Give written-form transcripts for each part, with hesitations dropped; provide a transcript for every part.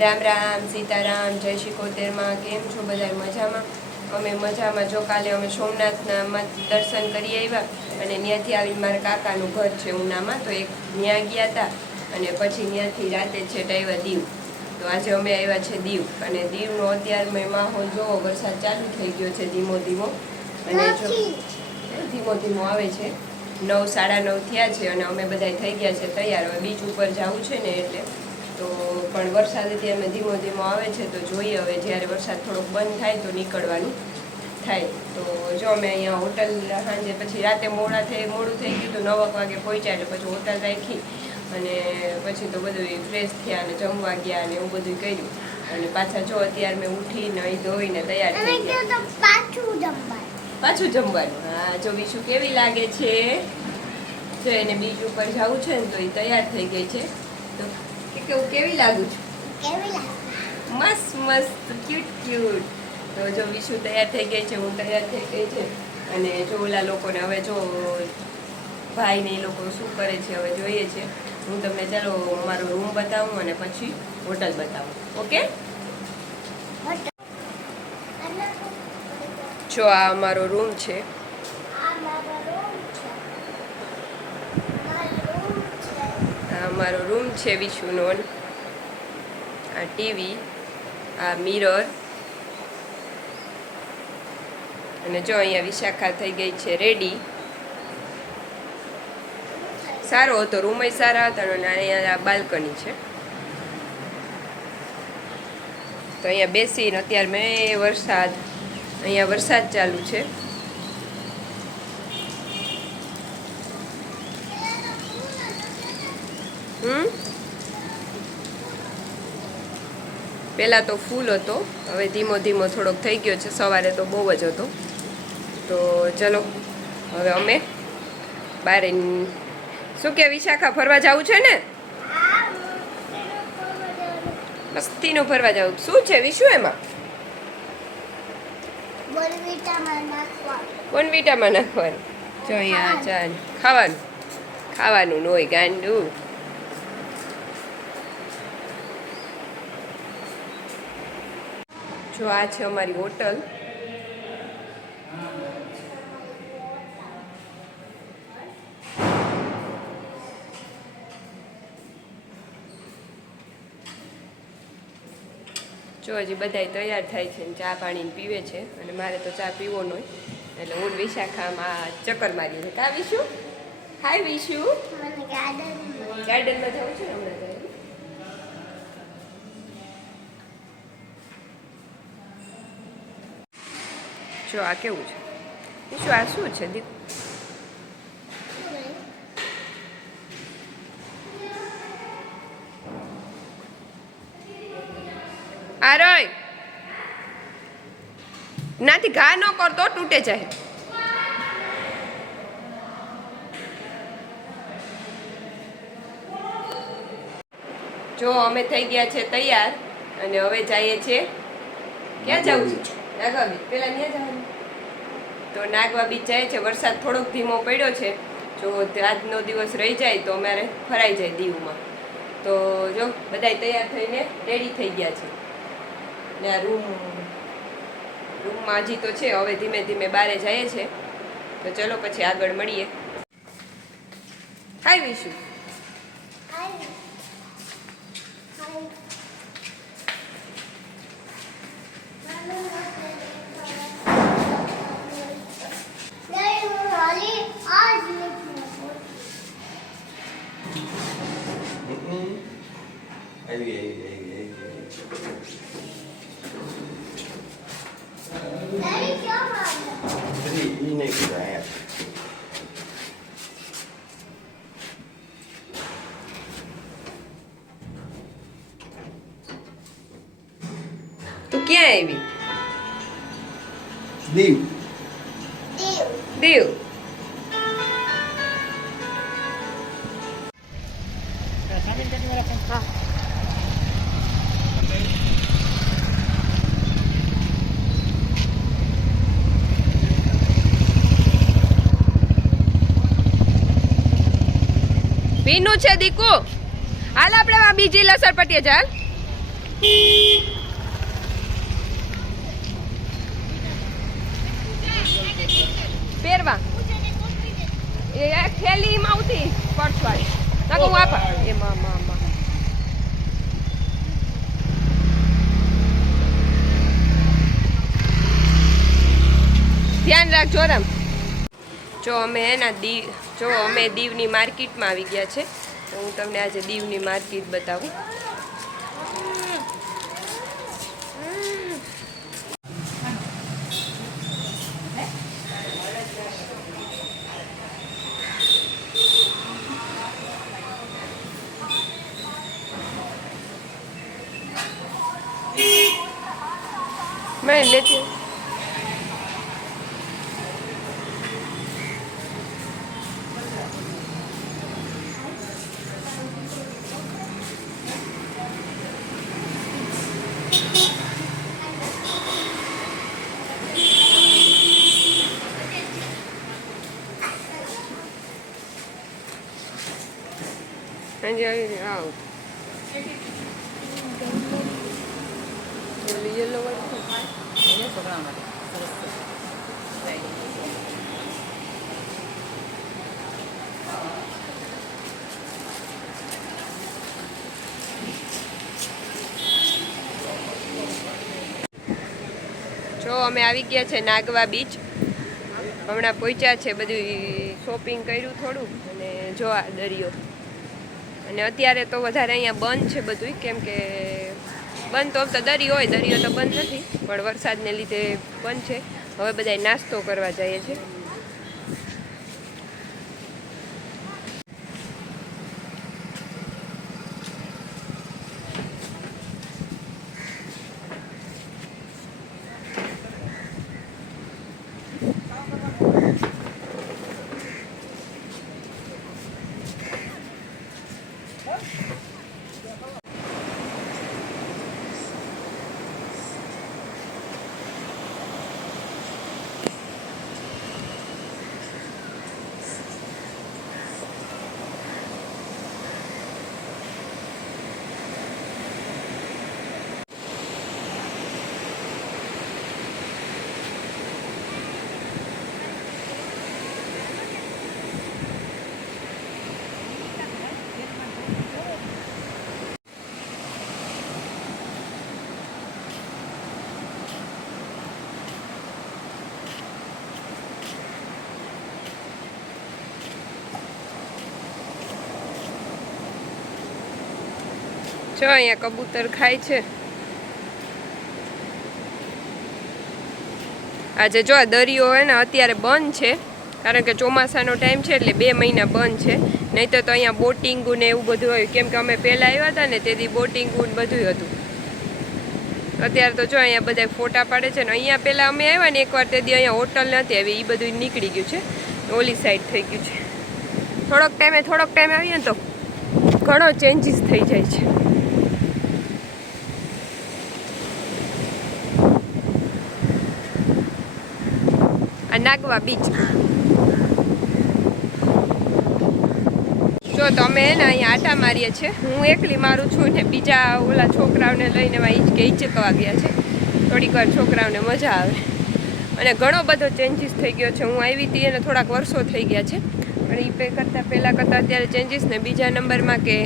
રામ રામ સીતારામ જય શિકોતેરમાં કેમ છો બધા મજામાં? અમે મજામાં. જો કાલે અમે સોમનાથના દર્શન કરી આવ્યા અને ત્યાંથી આવીને મારા કાકાનું ઘર છે ઉનામાં, તો એક ત્યાં ગયા હતા અને પછી ત્યાંથી રાતે છેટ આવ્યા દીવ. તો આજે અમે આવ્યા છે દીવ અને દીવનો અત્યારે માહોલ જોવો, વરસાદ ચાલુ થઈ ગયો છે ધીમો ધીમો અને જો ધીમો ધીમો આવે છે. 9 સાડા 9 થયા છે અને અમે બધા થઈ ગયા છે તૈયાર. હવે બીચ ઉપર જવું છે ને એટલે તો પણ વરસાદ અત્યારે ધીમો ધીમો આવે છે, તો જોઈએ હવે જ્યારે વરસાદ થોડોક બંધ થાય તો નીકળવાનું થાય. તો જો અમે અહીંયા હોટલ સાંજે પછી રાતે મોડું થઈ ગયું તો 9 વાગે પહોંચ્યા, એટલે પછી હોટલ રાખી અને પછી તો બધું ફ્રેશ થયા અને જમવા ગયા અને એવું બધું કર્યું અને પાછા જો અત્યારે મેં ઉઠીને અહીં ધોઈને તૈયાર થઈ ગયા. પાછું જમવાનું. હા, જો વિશુ કેવી લાગે છે, જો એને બીચ ઉપર જવું છે ને તો એ તૈયાર થઈ ગઈ છે. તો કેવું કેવી લાગુ છું? મસ્ત મસ્ત ક્યુટ ક્યુટ. તો જો વિશુ તૈયાર થઈ ગઈ છે, હું તૈયાર થઈ ગઈ છે અને જો ઓલા લોકોને હવે જો ભાઈ ને એ લોકો શું કરે છે હવે જોઈએ છે. હું તમને ચાલો મારો રૂમ બતાવું અને પછી હોટલ બતાવું. ઓકે, જો આ અમારો રૂમ છે. આ અમારો રૂમ છે વિશુનો. આ ટીવી, આ મિરર અને જો અહીંયા વિશાખા થઈ ગઈ છે રેડી. સારો હતો રૂમ, સારા હતા અને અહીંયા બાલ્કની છે. તો અહીંયા બેસીને અત્યારે મેં અહીંયા વરસાદ ચાલુ છે. પહેલાં તો ફૂલ હતો, હવે ધીમો ધીમો થોડોક થઈ ગયો છે. સવારે તો બહુ જ હતો. તો ચલો હવે અમે બહાર શું કે વિશાખા ફરવા જવું છે ને? મસ્તીનું ફરવા જવું. શું છે વિશુ એમાં? બોનવીટામાં નાખવાનું. જો અહીંયા ચાલ ખાવાનું ન હોય ગાંડું. જો આ છે અમારી હોટલ. જો હજી બધાય તૈયાર થાય છે, ચા પાણી પીવે છે અને મારે તો ચા પીવો ન હોય એટલે હું વિશાખામાં ચક્કર મારી છે. કા વિશુ? હાય વિશુ, ગાર્ડનમાં જવું છે ને હમણાં જાય. જો આ કેવું છે વિશુ? આ શું છે દીકુ? આરોય નાથી ઘા ન કરતો, તૂટે જાય. જો અમે થઈ ગયા છે તૈયાર અને હવે જઈએ છીએ. ક્યાં જવું છે? નાગવા બીચ. પેલા ત્યાં જવાનું તો નાગવા બીચ જાય છે. વરસાદ થોડોક ધીમો પડ્યો છે. જો આજનો દિવસ રહી જાય તો અમારે ફરાઈ જાય દીવમાં. તો જો બધાય તૈયાર થઈને રેડી થઈ ગયા છે ને આ રૂમમાં હજી તો છે. હવે ધીમે ધીમે બહાર જઈએ છે. તો ચલો પછી આગળ મળીએ. હાય વિશુ. તું ક્યાં આવી? દીવ. ભીનું છે દીકુ. હાલ આપણે બીજી લસણપટ્ટીએ ચાલ. પહેરવા એ થેલીમાં આવતી પર્સવાળી નાખો હું આપા એમાં ધ્યાન રાખજો રામ. જો અમે એના અમે દીવની માર્કેટમાં આવી ગયા છે. તો હું તમને આજે દીવની માર્કેટ બતાવું. मैं लेती हूँ. आओ येलो જો અમે આવી ગયા છે નાગવા બીચ. હમણાં પહોંચ્યા છે, બધું શોપિંગ કર્યું થોડું અને જો આ દરિયો. અને અત્યારે તો વધારે અહીંયા બંધ છે બધું, કેમ કે બંધ તો તો દરિયો હોય, દરિયો તો બંધ નથી, પણ વરસાદને લીધે બંધ છે. હવે બધા નાસ્તો કરવા જઈએ છે. જો અહીંયા કબૂતર ખાય છે. આજે જો આ દરિયો હોય ને અત્યારે બંધ છે, કારણ કે ચોમાસાનો ટાઈમ છે એટલે 2 મહિના બંધ છે. નહીં તો અહીંયા બોટિંગું ને એવું બધું હોય, કેમ કે અમે પહેલાં આવ્યા હતા ને તેથી બોટિંગું બધું હતું. અત્યારે તો જો અહીંયા બધા ફોટા પાડે છે ને. અહીંયા પહેલાં અમે આવ્યા ને એકવાર, તેથી અહીંયા હોટલ નથી આવી, એ બધું નીકળી ગયું છે, ઓલી સાઈડ થઈ ગયું છે. થોડોક ટાઈમે આવીએ ને તો ઘણો ચેન્જીસ થઈ જાય છે. નાગવા બીચ જો તમે ને અહીંયા આટા મારીએ છીએ. હું એકલી મારું છું ને બીજા ઓલા છોકરાઓને લઈને હિચકવા ગયા છે. થોડીક વાર છોકરાઓને મજા આવે. અને ઘણો બધો ચેન્જીસ થઈ ગયો છે. હું આવી હતી અને થોડાક વર્ષો થઈ ગયા છે, પણ એ પહેલાં કરતાં અત્યારે ચેન્જીસ. ને બીજા નંબરમાં કે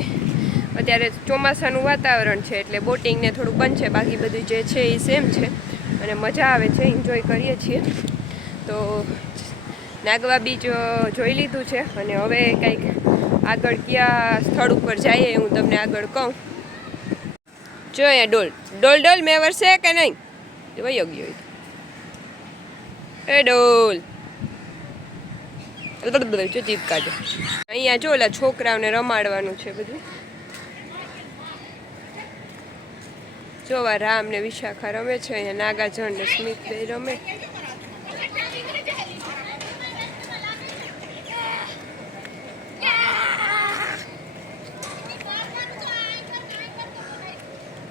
અત્યારે ચોમાસાનું વાતાવરણ છે એટલે બોટિંગને થોડું બંધ છે, બાકી બધું જે છે એ સેમ છે અને મજા આવે છે, એન્જોય કરીએ છીએ. તો નાગવા બીચ જોઈ લીધું છે અને હવે કંઈક આગળ કયા સ્થળ ઉપર જઈએ હું તમને આગળ કહું. જો અહીંયા ડોલ મેં વરસે કે નહીં વયો ગયો એ ડોલ જો જીપ કાઢે. અહીંયા જો ઓલા છોકરાઓને રમાડવાનું છે બધું. જોવા રામ ને વિશાખા રમે છે, અહીંયા નાગાર્જુન ને સ્મિતભાઈ રમે.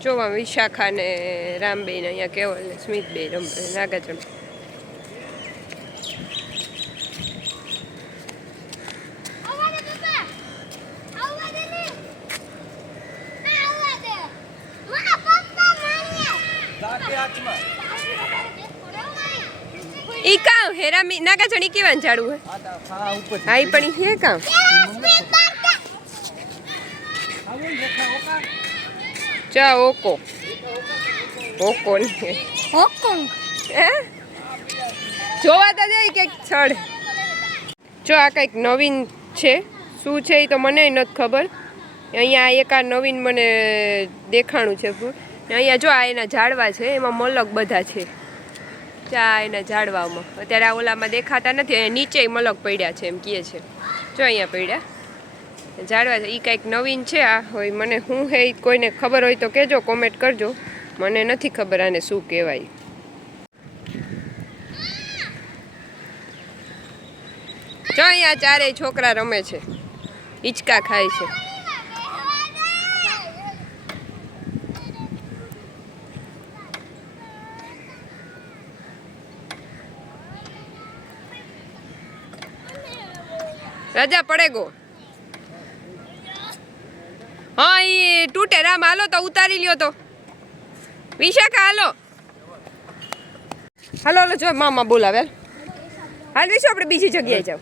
જોવા વિશાખા ને રામબેન, અહીંયા કેવલ ને સ્મિતભાઈ રમે નાગાર્જુન. ઈ કામ હેરામી નાકા જણી કેવાન ઝાડું હે હા ઈ પણ હે કામ ચા ઓકો ઓકો ને હોકોંગ હે જોવા તો જાય કે છડ જો આ કંઈક નવીન છે શું છે એ તો મને નથી ખબર અહીંયા એક આ નવીન મને દેખાણું છે અહીંયા જો આ એના ઝાડવા છે એમાં મલક બધા છે ચા એના ઝાડવામાં અત્યારે આ ઓલામાં દેખાતા નથી અહીંયા નીચે મલક પડ્યા છે એમ કહે છે જો અહીંયા પડ્યા ઝાડવા છે એ કંઈક નવીન છે આ હોય મને શું હે ઈ કોઈને ખબર હોય તો કહેજો કોમેન્ટ કરજો મને નથી ખબર આને શું કહેવાય જો અહીંયા ચારેય છોકરા રમે છે હિંચકા ખાય છે રાજા પડે ગો હા એ તૂટે રામ હાલો તો ઉતારી લ્યો તો વિશાખા હાલો હાલો હાલો જો મામા બોલાવે હાલ વિશો આપણે બીજી જગ્યાએ જાવ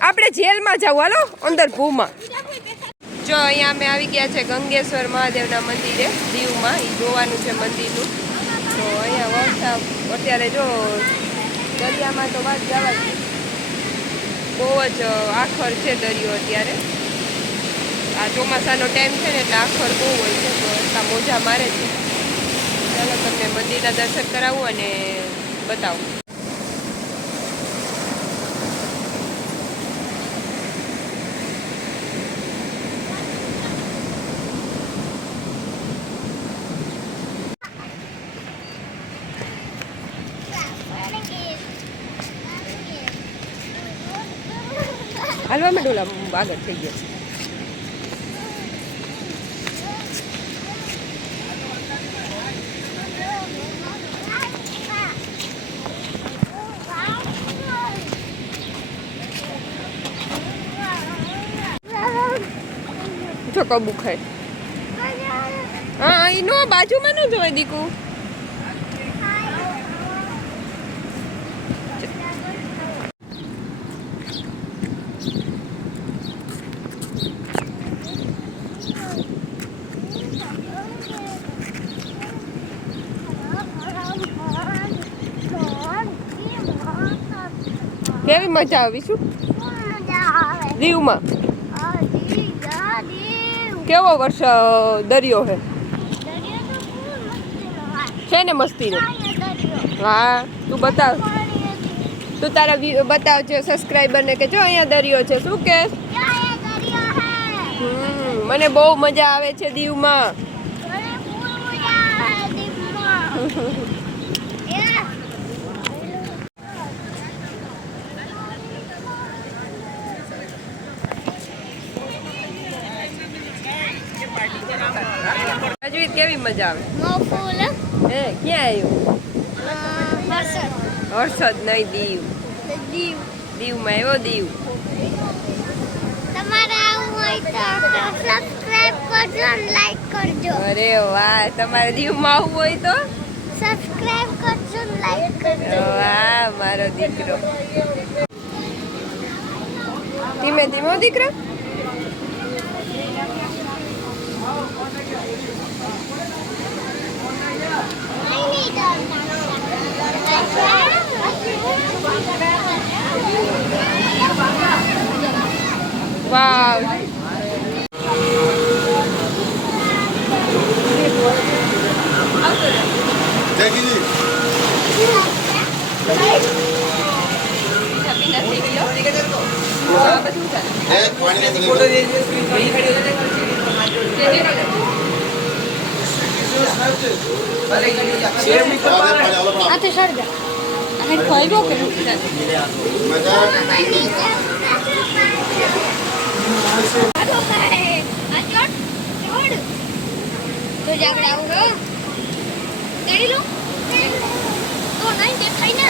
આપણે જેલમાં જાવ હાલો અંદર ભૂમાં જો અહીંયા અમે આવી ગયા છે ગંગેશ્વર મહાદેવના મંદિરે દીવમાં એ જોવાનું છે મંદિરનું તો અહીંયા વરસાદ અત્યારે જો દરિયામાં તો વાત જવા જ બહુ જ આખર છે દરિયો અત્યારે આ ચોમાસાનો ટાઈમ છે ને એટલે આખર બહુ હોય છે તો એટલા મોજા મારે છે ચાલો તમને મંદિરના દર્શન કરાવું અને બતાવું હાલવા માંડો આગળ થઈ ગયો જો કબુ ખાય હા એનો બાજુમાં ન જોવાય દીકુ કેવી મજા આવી શું દીવમાં કેવો વર્ષ દરિયો છે ને મસ્તીનો હા તું બતાવ તું તારા બતાવજો સબસ્ક્રાઈબરને કે જો અહીંયા દરિયો છે શું કે મને બહુ મજા આવે છે દીવમાં રાજવીર કેવી મજા આવે હે ક્યાં આવ્યું હર્ષદ નહીં દીવ દીવમાં આવ્યો દીવ તમારે આવું હોય તો સબસ્ક્રાઇબ કરજો અને લાઈક કરજો અરે વાહ તમારે દીવમાં આવવું હોય તો સબસ્ક્રાઇબ કરજો અને લાઈક કરજો વાહ મારો દીકરો ધીમે ધીમે દીકરો વાવ તો જાગડે આવું હો તેડી લો તો નહીં દેખાય ને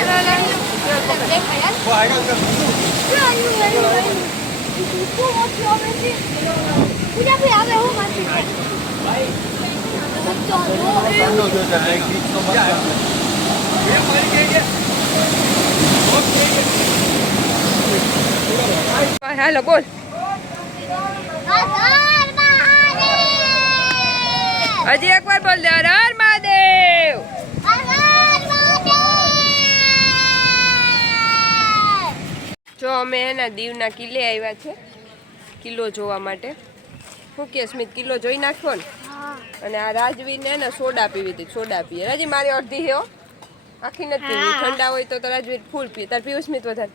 દેખાય પૂજા ભાઈ આવે હું માસી હાલો બોલ. હજી એકવાર બોલ દે હર હર મહાદેવ. જો અમે એના દીવના કિલ્લે આવ્યા છે કિલ્લો જોવા માટે. શું કે સ્મિત કિલ્લો જોઈ નાખ્યો ને. અને આ રાજવીરને ને સોડા પીવી હતી, સોડા પીએ. રાજી મારી અડધી હે આખી નથી પીવી. ઠંડા હોય તો રાજવીર ફૂલ પીએ. તાર પીવું સ્મિત વધારે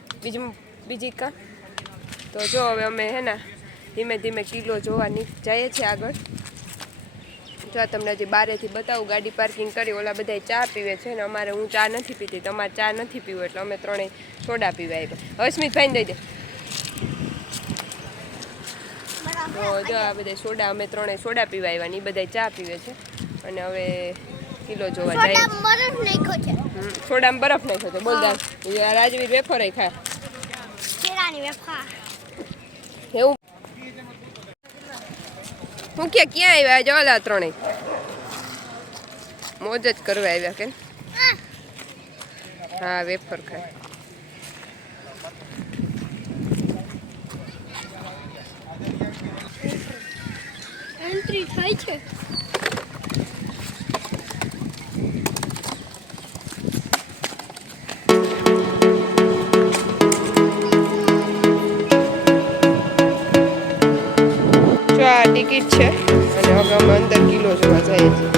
બીજી કા. તો જો હવે અમે હે ને ધીમે ધીમે કિલ્લો જોવા જઈએ છીએ આગળ. જો તમને હજી બારેથી બતાવું, ગાડી પાર્કિંગ કરી. ઓલા બધા ચા પીવે છે ને અમારે હું ચા નથી પીતી, તમારે ચા નથી પીવું એટલે અમે ત્રણેય સોડા પીવા આવ્યા. હવે સ્મિતભાઈને દઈ દે. તો જો આ બધા સોડા અમે ત્રણેય સોડા પીવા આવ્યા ને એ બધા ચા પીવે છે. અને હવે કિલ્લો જોવા જાય. સોડામાં બરફ નાખ્યો છે. બોલ દાસ રાજવીર વેફર ખાય એવું. હું ક્યાં આવ્યા જો ઓલા ત્રણેય મોજ જ કરવા આવ્યા કે. હા વેફર ખાય. એન્ટ્રી થાય છે. જો આ ટિકિટ છે અને હવે અમે અંદર કિલ્લો જોવા જઈએ છીએ.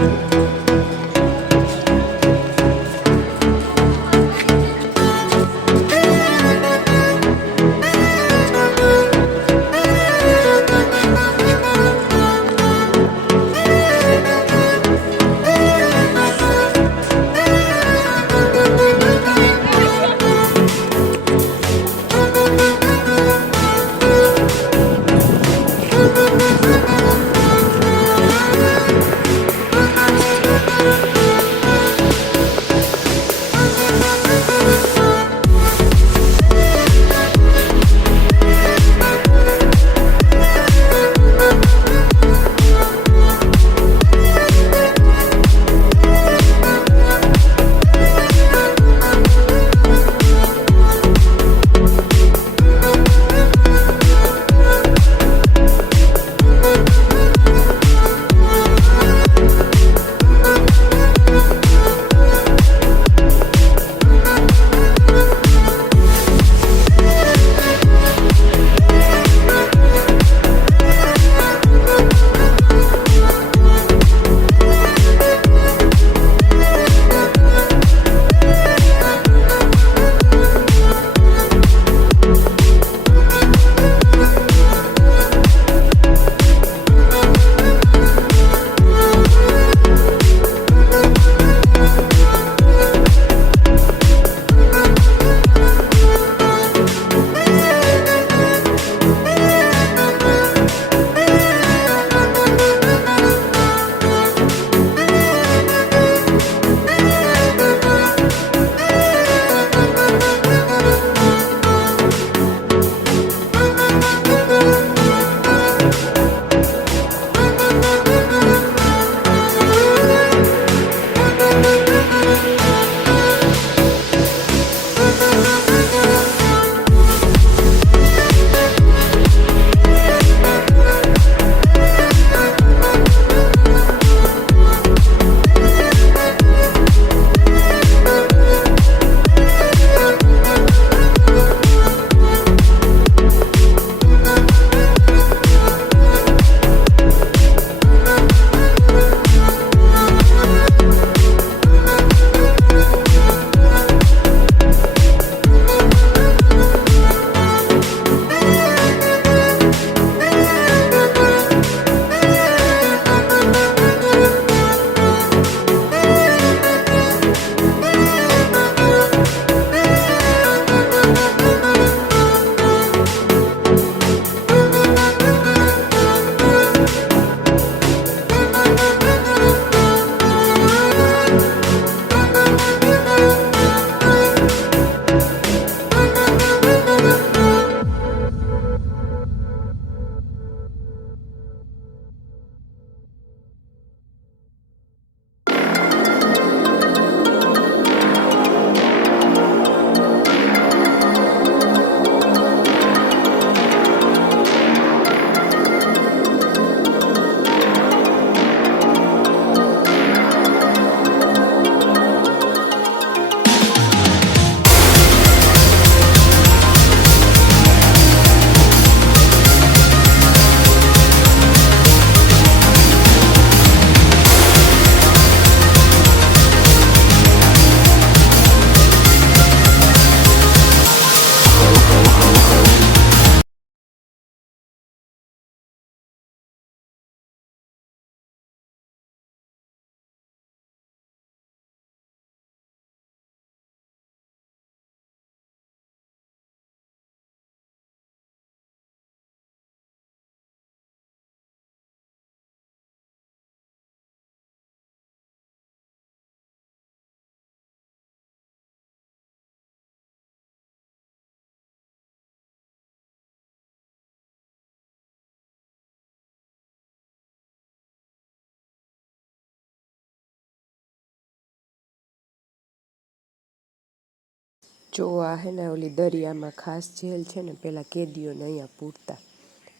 જો આ હે ને ઓલી દરિયામાં ખાસ જેલ છે ને, પેલા કેદીઓને અહીંયા પૂરતા,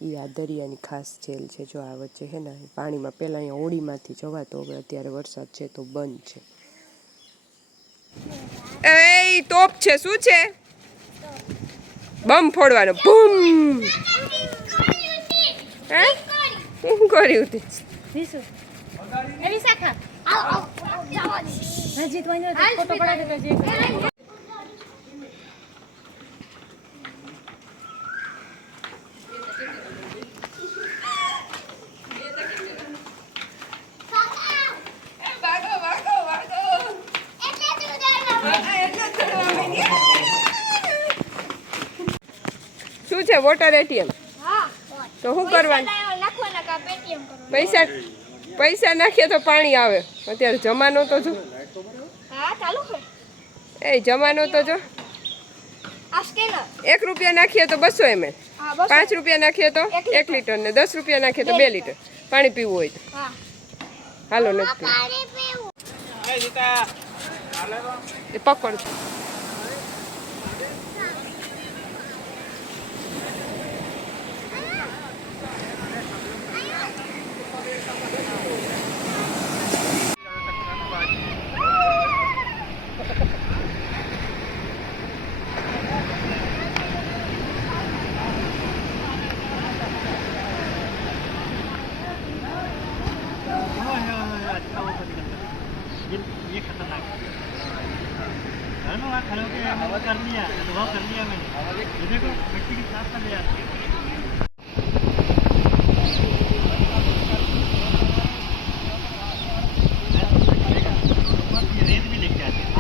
એ આ દરિયાની ખાસ જેલ છે. જો આ વચ્ચે હે ને પાણીમાં પહેલાં અહીંયા હોડીમાંથી જવાતો, હવે અત્યારે વરસાદ છે તો બંધ છે. એ તોપ છે, શું છે? બમ ફોડવાનો, બૂમ. હે શું કર્યું તે? શું છે વોટર એટીએમ? તો શું કરવાનું? પૈસા નાખીએ તો પાણી આવે. અત્યારે જમાનો તો જો, એ જમાનો તો જો. 1 રૂપિયા નાખીએ તો 200 ml, 5 રૂપિયા નાખીએ તો 1 લીટર ને 10 રૂપિયા નાખીએ તો 2 લીટર પાણી પીવું હોય તો. હાલો નથી એ પકડ. ये खतरनाक है ना। वहाँ खड़े होकर वो कर लिया, अनुभव कर लिया मैंने। ये देखो मिट्टी के साथ ले आते हैं। रेत भी लेके आते हैं।